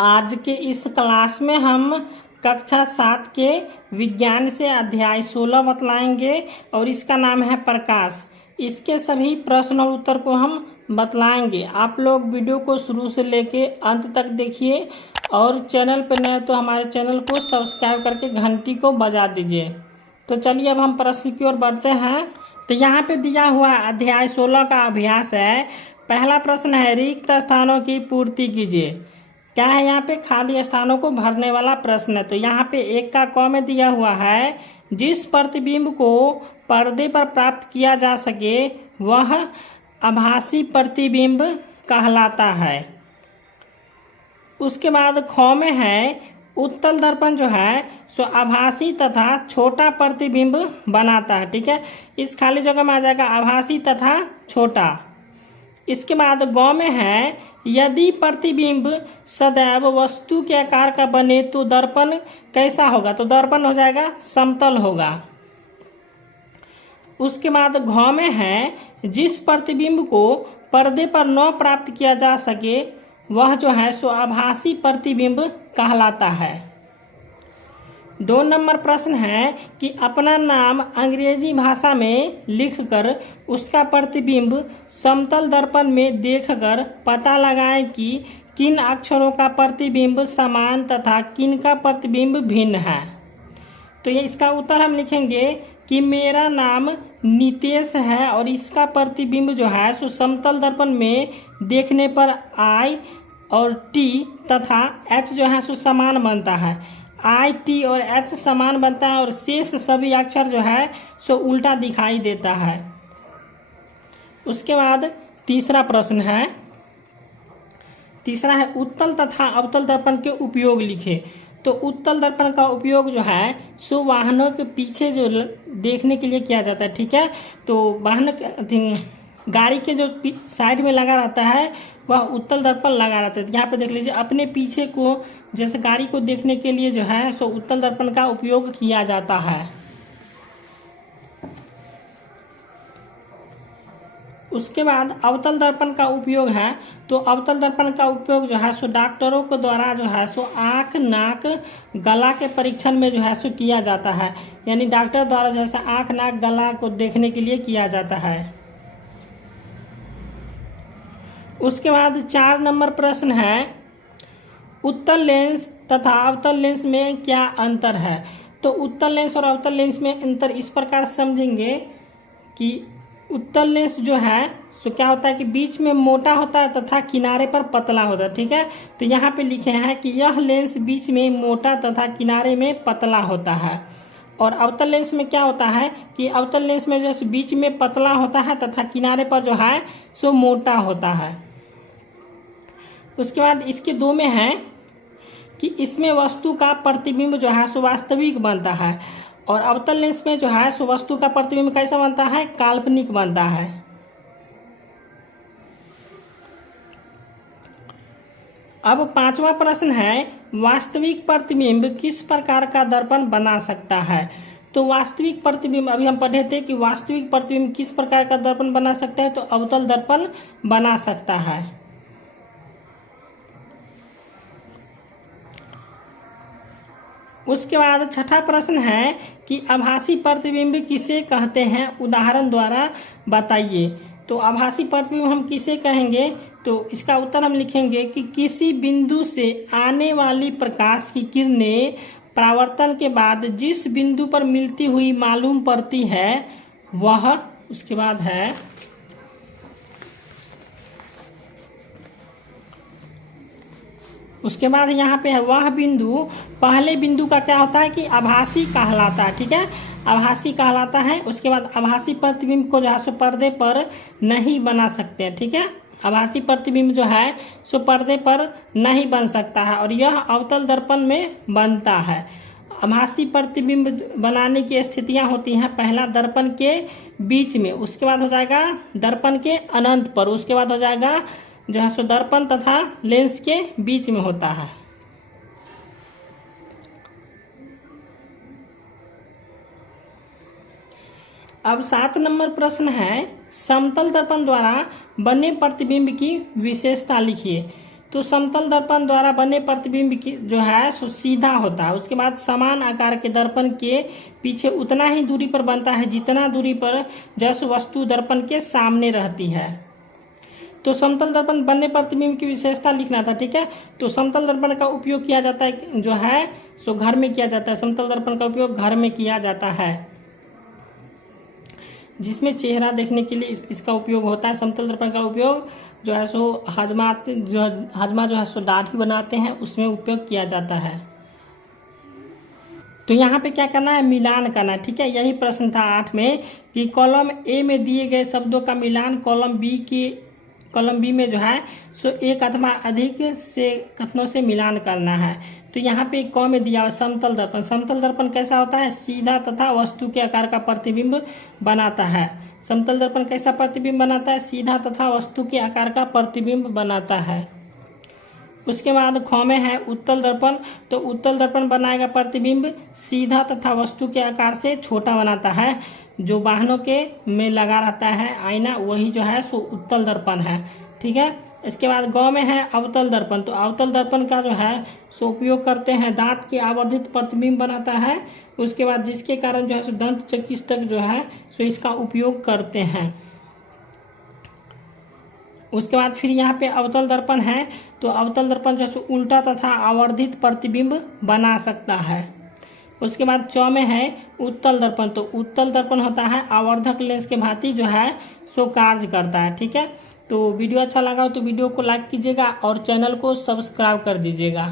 आज के इस क्लास में हम कक्षा 7 के विज्ञान से अध्याय 16 बतलाएंगे और इसका नाम है प्रकाश। इसके सभी प्रश्न और उत्तर को हम बतलाएंगे। आप लोग वीडियो को शुरू से लेके अंत तक देखिए और चैनल पर नए तो हमारे चैनल को सब्सक्राइब करके घंटी को बजा दीजिए। तो चलिए अब हम प्रश्न की ओर बढ़ते हैं। तो यहाँ पे दिया हुआ अध्याय 16 का अभ्यास है। पहला प्रश्न है, रिक्त स्थानों की पूर्ति कीजिए। क्या है यहाँ पे? खाली स्थानों को भरने वाला प्रश्न है। तो यहाँ पे एक का क में दिया हुआ है, जिस प्रतिबिंब को पर्दे पर प्राप्त किया जा सके वह आभासी प्रतिबिंब कहलाता है। उसके बाद ख में है, उत्तल दर्पण जो है सो आभासी तथा छोटा प्रतिबिंब बनाता है। ठीक है, इस खाली जगह में आ जाएगा आभासी तथा छोटा। इसके बाद ग में है, यदि प्रतिबिंब सदैव वस्तु के आकार का बने तो दर्पण कैसा होगा? तो दर्पण हो जाएगा समतल होगा। उसके बाद घ में है, जिस प्रतिबिंब को पर्दे पर न प्राप्त किया जा सके वह जो है सो आभासी प्रतिबिंब कहलाता है। 2 नंबर प्रश्न है कि अपना नाम अंग्रेजी भाषा में लिखकर उसका प्रतिबिंब समतल दर्पण में देखकर पता लगाएं कि किन अक्षरों का प्रतिबिंब समान तथा किन का प्रतिबिंब भिन्न है। तो ये इसका उत्तर हम लिखेंगे कि मेरा नाम नितेश है और इसका प्रतिबिंब जो है सो समतल दर्पण में देखने पर I और T तथा H जो है सो समान बनता है। I, T और H समान बनता है और शेष सभी अक्षर जो है सो उल्टा दिखाई देता है। उसके बाद तीसरा प्रश्न है, तीसरा है उत्तल तथा अवतल दर्पण के उपयोग लिखे। तो उत्तल दर्पण का उपयोग जो है सो वाहनों के पीछे जो देखने के लिए किया जाता है। ठीक है, तो वाहन गाड़ी के जो साइड में लगा रहता है वह उत्तल दर्पण लगा रहता है। यहाँ पे देख लीजिए, अपने पीछे को जैसे गाड़ी को देखने के लिए जो है सो उत्तल दर्पण का उपयोग किया जाता है। उसके बाद अवतल दर्पण का उपयोग है। तो अवतल दर्पण का उपयोग जो है सो डॉक्टरों के द्वारा जो है सो आँख, नाक, गला के परीक्षण में जो है सो किया जाता है। यानी डॉक्टर द्वारा जैसे आँख, नाक, गला को देखने के लिए किया जाता है। उसके बाद 4 नंबर प्रश्न है, उत्तल लेंस तथा अवतल लेंस में क्या अंतर है? तो उत्तल लेंस और अवतल लेंस में अंतर इस प्रकार समझेंगे कि उत्तल लेंस जो है सो क्या होता है कि बीच में मोटा होता है तथा किनारे पर पतला होता है। ठीक है, तो यहाँ पे लिखे हैं कि यह लेंस बीच में मोटा तथा किनारे में पतला होता है। और अवतल लेंस में क्या होता है कि अवतल लेंस में जैसे बीच में पतला होता है तथा किनारे पर जो है सो मोटा होता है। उसके बाद इसके 2 में है कि इसमें वस्तु का प्रतिबिंब जो है सो वास्तविक बनता है और अवतल लेंस में जो है सो वस्तु का प्रतिबिंब कैसा बनता है? काल्पनिक बनता है। अब 5वां प्रश्न है, वास्तविक प्रतिबिंब किस प्रकार का दर्पण बना सकता है? तो वास्तविक प्रतिबिंब अभी हम पढ़े थे कि वास्तविक प्रतिबिंब किस प्रकार का दर्पण बना सकता है? तो अवतल दर्पण बना सकता है। उसके बाद 6ठा प्रश्न है कि आभासी प्रतिबिंब किसे कहते हैं? उदाहरण द्वारा बताइए। तो आभासी प्रतिबिंब हम किसे कहेंगे? तो इसका उत्तर हम लिखेंगे कि किसी बिंदु से आने वाली प्रकाश की किरणें परावर्तन के बाद जिस बिंदु पर मिलती हुई मालूम पड़ती है वह। उसके बाद है उसके बाद यहाँ पे है, वह बिंदु पहले बिंदु का क्या होता है कि आभासी कहलाता है। ठीक है, आभासी कहलाता है। उसके बाद आभासी प्रतिबिंब को जो है सो पर्दे पर नहीं बना सकते। ठीक है, आभासी प्रतिबिंब जो है सो पर्दे पर नहीं बन सकता है और यह अवतल दर्पण में बनता है। आभासी प्रतिबिंब बनाने की स्थितियां होती हैं, पहला दर्पण के बीच में, उसके बाद हो जाएगा दर्पण के अनंत पर, उसके बाद हो जाएगा जो है सो दर्पण तथा लेंस के बीच में होता है। अब 7 नंबर प्रश्न है, समतल दर्पण द्वारा बने प्रतिबिंब की विशेषता लिखिए। तो समतल दर्पण द्वारा बने प्रतिबिंब की जो है सो सीधा होता है। उसके बाद समान आकार के दर्पण के पीछे उतना ही दूरी पर बनता है जितना दूरी पर जैसे वस्तु दर्पण के सामने रहती है। तो समतल दर्पण बनने प्रतिबिंब की विशेषता लिखना था, ठीक है। तो समतल दर्पण का उपयोग किया जाता है जो है सो घर में किया जाता है। समतल दर्पण का उपयोग घर में किया जाता है, जिसमें चेहरा देखने के लिए इसका उपयोग होता है। समतल दर्पण का उपयोग जो है सो हजमा जो है सो दाढ़ी बनाते हैं उसमें उपयोग किया जाता है। तो यहाँ पे क्या करना है, मिलान करना है, ठीक है। यही प्रश्न था 8 में कि कॉलम ए में दिए गए शब्दों का मिलान कॉलम बी में जो है सो एक अथवा अधिक से कथनों से मिलान करना है। तो यहाँ पे क में दिया हुआ समतल दर्पण। समतल दर्पण कैसा होता है, सीधा तथा वस्तु के आकार का प्रतिबिंब बनाता है। समतल दर्पण कैसा प्रतिबिंब बनाता है, सीधा तथा वस्तु के आकार का प्रतिबिंब बनाता है। उसके बाद ख में है उत्तल दर्पण। तो उत्तल दर्पण बनाएगा प्रतिबिंब सीधा तथा वस्तु के आकार से छोटा बनाता है। जो वाहनों के में लगा रहता है आईना, वही जो है सो उत्तल दर्पण है, ठीक है। इसके बाद ग में है अवतल दर्पण। तो अवतल दर्पण का जो है सो उपयोग करते हैं दांत के आवर्धित प्रतिबिंब बनाता है। उसके बाद जिसके कारण जो है सो दंत चिकित्सक जो है सो इसका उपयोग करते हैं। उसके बाद फिर यहाँ पे अवतल दर्पण है। तो अवतल दर्पण जो है उल्टा तथा आवर्धित प्रतिबिंब बना सकता है। उसके बाद च में है उत्तल दर्पण। तो उत्तल दर्पण होता है आवर्धक लेंस के भांति जो है सो कार्य करता है, ठीक है। तो वीडियो अच्छा लगा हो तो वीडियो को लाइक कीजिएगा और चैनल को सब्सक्राइब कर दीजिएगा।